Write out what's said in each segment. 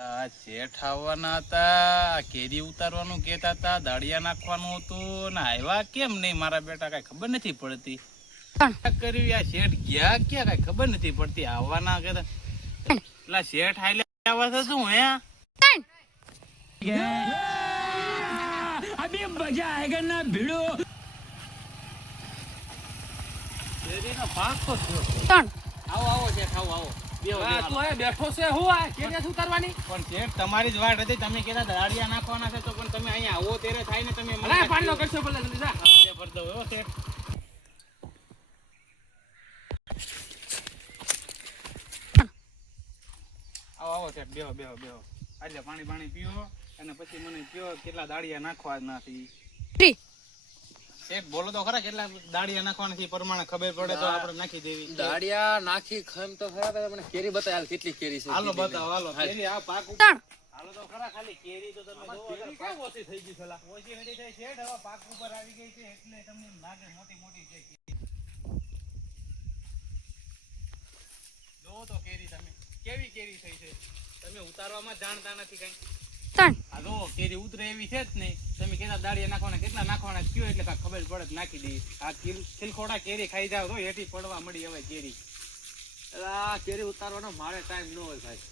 શેઠ આવવાના હતા, કેરી ઉતારવાનું કેતા હતા, દાળિયા નાખવાનું હતું ને આવ્યા કેમ નહીં મારા બેટા કઈ ખબર નથી પડતી. કર્યું આ શેઠ ગયા ક્યાં કઈ ખબર નથી પડતી. આવવાના કેતા પેલા શેઠ આલે આવા છે શું હે? अभी मजा आएगा ना भिड़ो. કેરીનો પાક તો થયો. આવો આવો શેઠ આવો આવો. બેઠો છે હું આ કેરી ઉતારવાની પણ શેઠ તમારી જ વાટ હતી. તમે કેતા દાળિયા નાખવાના છે તો પણ તમે અહીંયા આવો ત્યારે થાય ને. તમે અરે પાણીનો કરશો ભલે જલ્દી જા. ભર દો હો શેઠ. આવો આવો શેઠ બેહો બેહો બેહો. એટલે પાણી પીવો અને પછી મને કયો કેટલા દાળિયા નાખવા નથી. શેઠ બોલો તો ખરા કેટલા દાળિયા નાખવાના છે પ્રમાણે ખબર પડે તો આપણે નાખી દેવી. દાડિયા નાખી ખમ તો ખરા મને કેરી બતાય હાલ કેટલી કેરી છે. હાલો બતાવો હાલો. કેરી આ પાક ઉપર હાલો તો ખરા. ખાલી કેરી તો તમે જોવો કેમ ઓછી થઈ ગઈ છલા. ઓછી નથી થઈ શેઠ. હવે પાક ઉપર આવી ગઈ છે એટલે તમને લાગે મોટી મોટી છે. જો તો કેરી તમે કેવી કેરી થઈ છે. તમે ઉતારવામાં જાણતા નથી કઈ. આ જો કેરી ઉતરે એવી છે જ નહીં. તમે કેટલા દાળિયા નાખવાના કેટલા નાખવાના કયો એટલે કાંઈ ખબર પડે તો નાખી દઈએ. આ ખીલખોડા કેરી ખાઈ જાવ તો એથી પડવા મળી હવે કેરી. આ કેરી ઉતારવાનો મારે ટાઈમ ન હોય ભાઈ.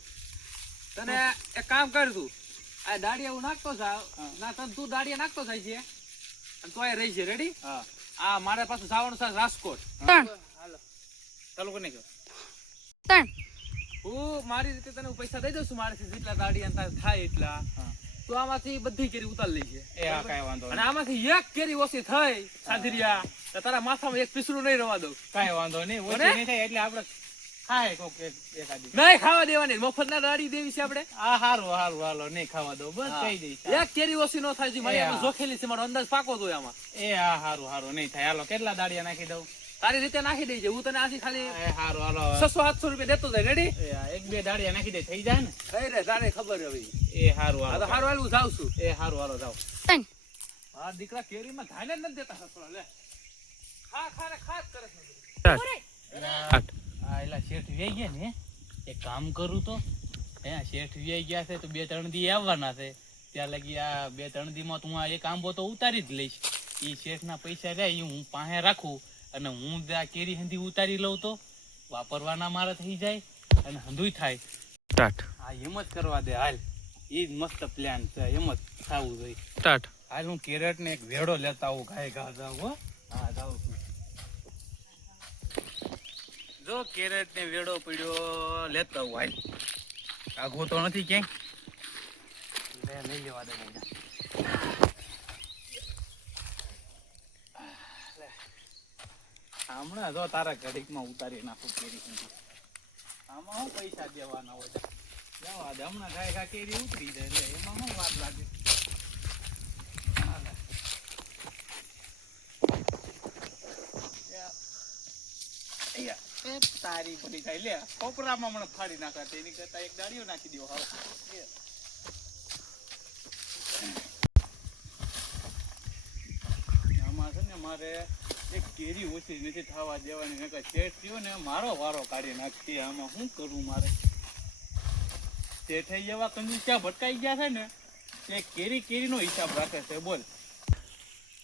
તને એક કામ કર તું આ દાડિયા હું નાખતો જાવ ના તને તું દાડિયા નાખતો જાય છે અને તોય રહી છે રેડી. હા આ મારે પાછું જવાનું છે રાજકોટ. હાલો ચાલુ કોને કહો. હું મારી રીતે તને પૈસા દઈ દઉં છું. મારાથી જેટલા દાડિયા થાય એટલા તો આમાંથી બધી કેરી ઉતાર લઈ છે. એ હા કાંઈ વાંધો અને આમાંથી એક કેરી ઓછી થઈ સાધરિયા તો તારા માથામાં એક પીસરું નહીં રવા દઉં. કાંઈ વાંધો નહીં. ઓછી નહીં થાય એટલે આપણે ખાય કોક એકાદી. નહીં ખાવા દેવાની મફત ના દાડી દેવી છે આપણે. આ હારું હારું હાલો નહીં ખાવા દો બસ કહી દઈશ. એક કેરી ઓછી ન થાય મારી આમાં જોખેલી છે. મારો અંદાજ પાકો તો આમાં. એ હા હારું હારું નહીં થાય. હાલો કેટલા દાળિયા નાખી દઉં. તારી રીતે નાખી દેજે. હું તને આથી ખાલી હારું હાલો 600-700 રૂપિયા દેતો જાય રેડી. એક બે દાળિયા નાખી દે થઈ જાય ને. થઈ રે તારે ખબર હવે. એ હારું હાલો હારું હાલ હું જાઉં છું. એ હારું હાલો જાવ. હા દીકરા કેરીમાં ધાને નથી દેતા સસરા લે. ખા ખા ને ખા જ કરે છે. આ એલા શેઠ વ્યાઈ ગયા ને. એક કામ કરું તો હે શેઠ વ્યાઈ ગયા છે તો 2-3 દી આવવાના છે. ત્યાં લગી આ 2-3 દી માં તું આ એક આંબો તો ઉતારી જ લઈશ. ઈ શેઠ ના પૈસા રહ્યા હું પાસે રાખું અને હું આ કેરી હંધી ઉતારી લઉં તો વાપરવાના મારા થઈ જાય અને હંધુય થાય. સ્ટાર્ટ. હા એમ જ કરવા દે હાલ. ઈ જ મસ્ત પ્લાન છે. એમ જ થવું જોઈએ. સ્ટાર્ટ. હાલ હું કેરેટ ને એક વેડો લેતા આવું. ગાય ઘા જાવ હો. હા જાઉં છું. જો કેરેટ ને વેડો પડ્યો લેતા આવું હાલ. આગો તો નથી ક્યાંય. લઈ લેવા દે. હમણાં જો તારા ઘડીકમાં ઉતારી નાખું કેરી. આમાં શું પૈસા દેવાના હોય. જવા દે હમણાં ગાય ઘા કેરી ઉતરી જાય એટલે એમાં શું વાર લાગે. તારી પડી થાય લે કોપરામાં મને ફાડી નાખા. એની કરતા એક દાળીઓ નાખી દો. હાવ આમાં છે ને મારે એક કેરી ઓછી નથી થવા દેવાની. નકર શેઠ થયો ને મારો વારો કાઢી નાખતી. આમાં શું કરવું મારે. શેઠ જેવા કંજૂસ ભટકાઈ ગયા છે ને તે કેરીનો હિસાબ રાખે છે. બોલ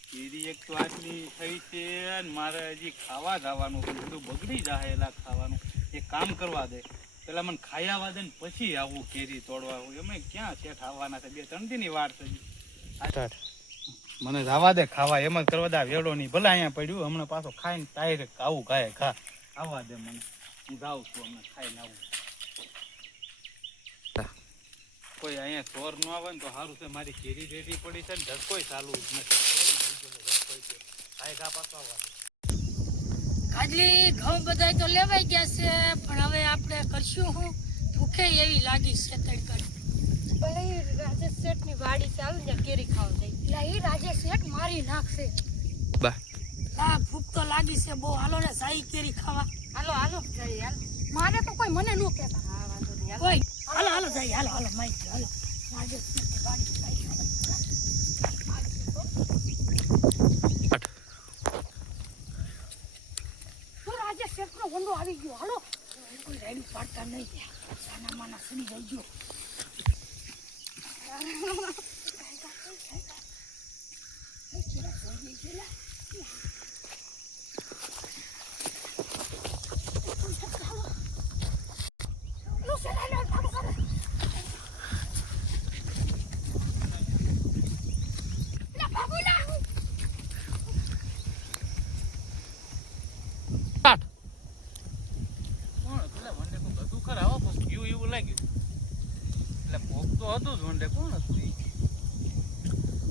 કેરી એક તો આટલી થઈ છે અને મારે હજી ખાવા જવાનું બધું બગડી જાય. એલા ખાવાનું એક કામ કરવા દે. પેલા મને ખાઈ આવવા દે ને પછી આવું કેરી તોડવા. એમને ક્યાં શેઠ આવવાના છે. 2-3 દીની વાર છે. મને જવા દે ખાવા. એમ જ કરવા દે. વેડો નહીં ભલે અહીંયા પડ્યું. હમણાં પાછો ખાઈને ડાયરેક્ટ આવું ખાય ખા. આવવા દે મને. હું જાઉં છું હમણાં ખાઈને આવું. કોઈ અહીંયા ચોર ન આવે ને તો સારું છે. મારી કેરી રેડી પડી છે ને ધક્કોય ચાલુ જ નથી. કાજલી ઘઉં બધા તો લેવાઈ ગયા છે પણ હવે આપણે કરશું હું. ભૂખે એવી લાગી છે તડકા. ભલે રાજેશ શેઠ ની વાડી ચાલુ ને કેરી ખાવા જાય. એટલે એ રાજેશ શેઠ મારી નાખશે. બા ભૂખ તો લાગી છે બહુ. હાલો ને સાઈ કેરી ખાવા. હાલો હાલો જઈએ હાલો. મારે તો કોઈ મને ન કહેતા. હા વાંધો નહીં કોઈ હાલો હાલો જઈએ. હાલો હાલો માઈ હાલો. રાજેશ શેઠ વાડી સાઈ શેઠનો વંડો આવી ગયો. હાલો કોઈ રેડી પાડતા નહીં. સાના માના સડી રહી ગયો. કોણ પેલા વંડે કોક હતું ખરા હો કોક ગયું એવું લાગ્યું એટલે કોક તો હતું જ વંડે કોણ હતું ઈ?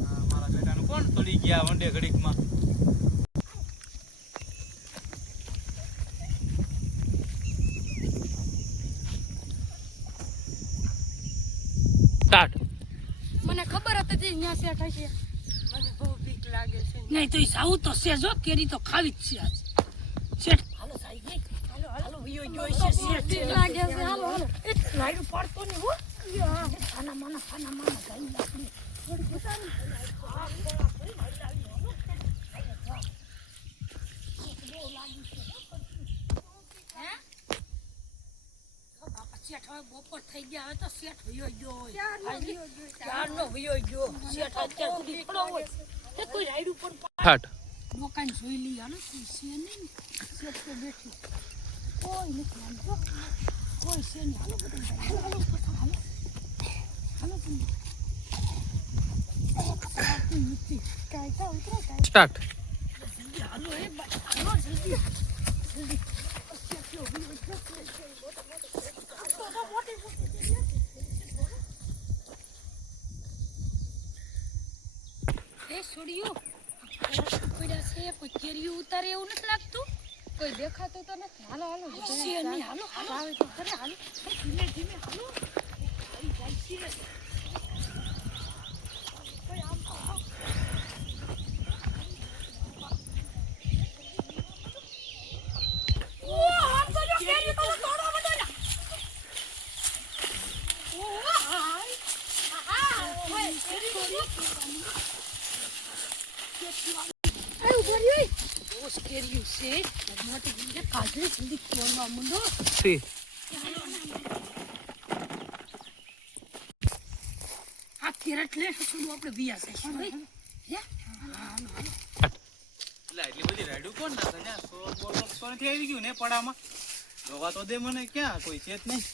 હા, મારા બેટાનું કોણ તોડી ગયા વંડે ઘડીકમાં મને ખબર હતી અહીંયા સેટ હશે. મને બહુ બીક લાગે છે. નહીં તો સાવું તો છે જો કેરી તો ખાવી જ છે આજ. શેઠ હાલો સાઈ ગઈ. હાલો વિયો જોઈ છે શેઠ બીક લાગે છે. હાલો હાલો. એ લાઈટ પડતો નહીં હો. ખાના માના ગાઈ લાકડી થોડી પોતાની શેઠ હવે બપોર થઈ ગયા હવે તો શેઠ વિયો ગયો હોય. ચારનો વિયો ગયો. શેઠ અત્યાર સુધી પડો હોય એ કોઈ રાયડું પણ મોકાને જોઈ લઈ હાલો કોઈ છે નહીં. શેઠ તો બેઠી કોઈ નથી આમ કોઈ છે નહીં. હાલો બધું હાલો હાલો નથી કાંઈ તા ઉતરો કાંઈ સ્ટાર્ટ જલ્દી હાલો એ હાલો જલ્દી જલ્દી છોડ્યું પડ્યા છે કોઈ કેરીયું ઉતારે એવું નથી લાગતું. કોઈ દેખાતું તો નથી. હાલો હાલો. છે નહીં. હાલો હાલો આવે તો ખરે હાલો ધીમે ધીમે હાલો આવી જાય છે. કોઈ આમ ઓ આમ તો જો કેરી તો તોડો બધા. ઓ હાય હા ઓય કેરી કેરી બસ કેરીયું છે મોટી જીને કાઢી જલ્દી તોડવા માંડો. સી આ કેરેટ લે શું આપણે વિયા છે હે એટલે એટલી બધી રાયડું કોણ નાખે છે? સો નથી આવી ગયું ને પડામાં જોવા તો દે મને ક્યાં કોઈ છે જ નહીં.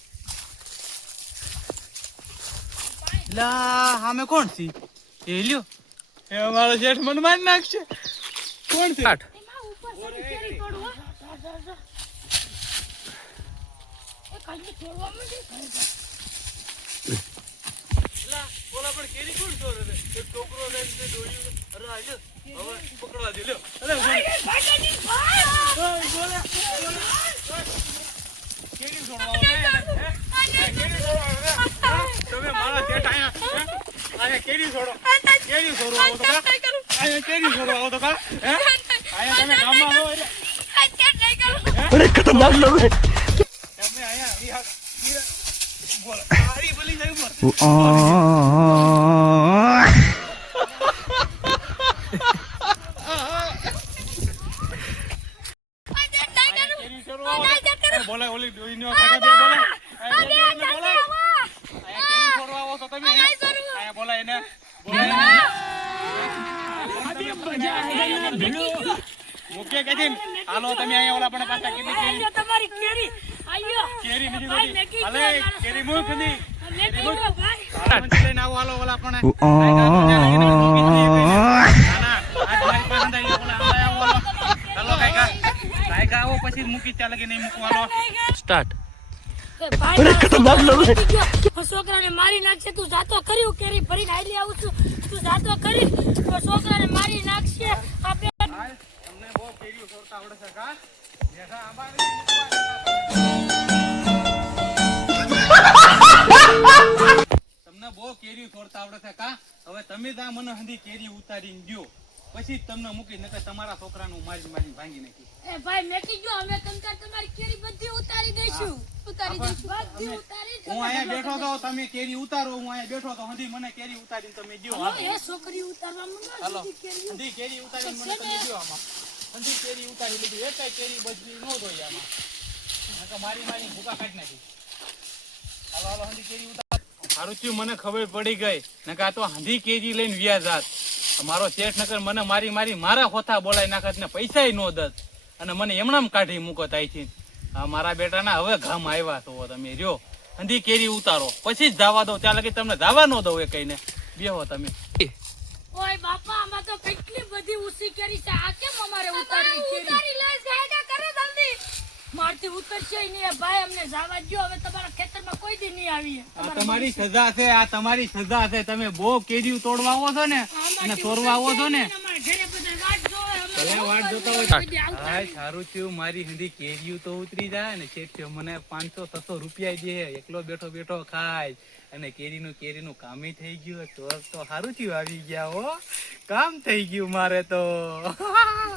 લા હામે કોણ છે? એ લ્યો એ અમારો જેઠ મને મારી નાખશે. કોણ છે? સ્ટાર્ટ એમાં ઉપર સુધી કેરી તોડવા એ કાઈ તોડવા માંડે. લા ઓલા પણ કેરી કોણ તોડે છે? એક છોકરો લઈને તે દોડ્યું. અરે આજો હવે પકડવા દે લ્યો. અરે ભાગની ભાઈ ઓય બોલે કેરી છોડવા આવે કેરી છોડવા તમે મારા જેઠ આયા આયા કેરી છોડો કેરી છોડવા આવો તો કા આયા કેરી છોડવા આવો તો કા હે આયા તમે ગામમાં આવો એટલે અરે ખતરનાક લોગ હે તમે આયા વિહા બોલ આરી બોલી જાય બોલ કેરી છોડવા આવો બોલે ઓલી ડોઈનો ખાતા દે બોલે આયા બોલે આયા કેરી છોડવા આવો તો તમે આયા બોલા એને મુકે કદીમ હાલો તમે અહીંયા ઓલા પણ પાછા કીધી આયો તમારી કેરી આયો કેરી નથી ભાઈ, ગોતી મેકી હાલે ગયો, કેરી મુક ની મેકી ગયો ભાઈ. મંજી લઈને આવો હાલો ઓલા પણ ના ના આજ મારી પાસે દઈ ઓલા આંબા આવો હાલો કાયકા આવો પછી મૂકી ત્યાં લગી નહીં મૂકવા હાલો સ્ટાર્ટ એ ભાઈ, અરે ખતરનાક લોગ હે મેકી ગયો. છોકરાને મારી નાખશે. તું જાતો કર્યું કેરી ભરીને આલી આવું છું. તું જાતો કરી તો છોકરાને મારી નાખશે. આપણે હાલ તમને બહુ કેરીઓ છોડતા આવડે છે કા જેઠા આંબા લઈને મૂકવા તમને બહુ કેરીઓ છોડતા આવડે છે કા હવે તમે તા મને હંધી કેરી ઉતારીને દ્યો પછી તમને મૂકી નકર તમારા છોકરાનું મારી ભાંગી નાખી એ ભાઈ મેકી ગયો. અમે તમતાર તમારી કેરી બધી ઉતારી દઈશું. ઉતારી દઈશું બધી ઉતારી હું અહીંયા બેઠો તો તમે કેરી ઉતારો હું અહીંયા બેઠો તો હંધી મને કેરી ઉતારીને તમે દ્યો હાલો, એ છોકરી ઉતારવા હાલો માંડો. કેરી હંધી કેરી ઉતારીને મને તમે દ્યો આમાં હંધી કેરી ઉતારી લીધી એકાઈ કેરી બચી ન દોઈ આમાં નકર મારી ભૂકા કાઢી નાખી હાલો હાલો હંધી કેરી ઉતાર સારું થયું મને ખબર પડી ગઈ નકર આ તો હાંધી કેજી લઈને વ્યા જાત મારો શેઠ નકર મને મારી મારા હોથા બોલાઈ નાખત ને પૈસાય નો દત અને મને એમણામ કાઢી મૂકત આઈથી આ મારા બેટાના હવે ગામ આવ્યા છો તમે રહ્યો હાંધી કેરી ઉતારો પછી જ જવા દો ત્યાં લગી તમને જવા ન દઉં એ કઈને બેહો તમે ઓય બાપા આમાં તો કેટલી બધી ઉસી કેરી છે આ કેમ અમારે ઉતારવી કેરી ઉતારી લે જાયગા કરે જલ્દી મારથી ઉતરશે નહીં ભાઈ અમને જવા દો હવે તમારા ખેતરમાં કોઈ દી નહીં આવીએ આ તમારી સજા છે આ તમારી સજા છે તમે બહુ કેરીઓ તોડવા આવો છો ને અને તોડવા આવો છો ને અમારા ઘરે બધા વાટ જોવે ભલે વાટ જોતા હોય હાય સારું થયું મારી હંધી કેરીઓ તો ઉતરી જાય ને શેઠ મને 500-600 રૂપિયા દે એકલો બેઠો બેઠો ખાય અને કેરીનું કામી થઈ ગયું તો સારું થયું આવી ગયા હો કામ થઈ ગયું મારે તો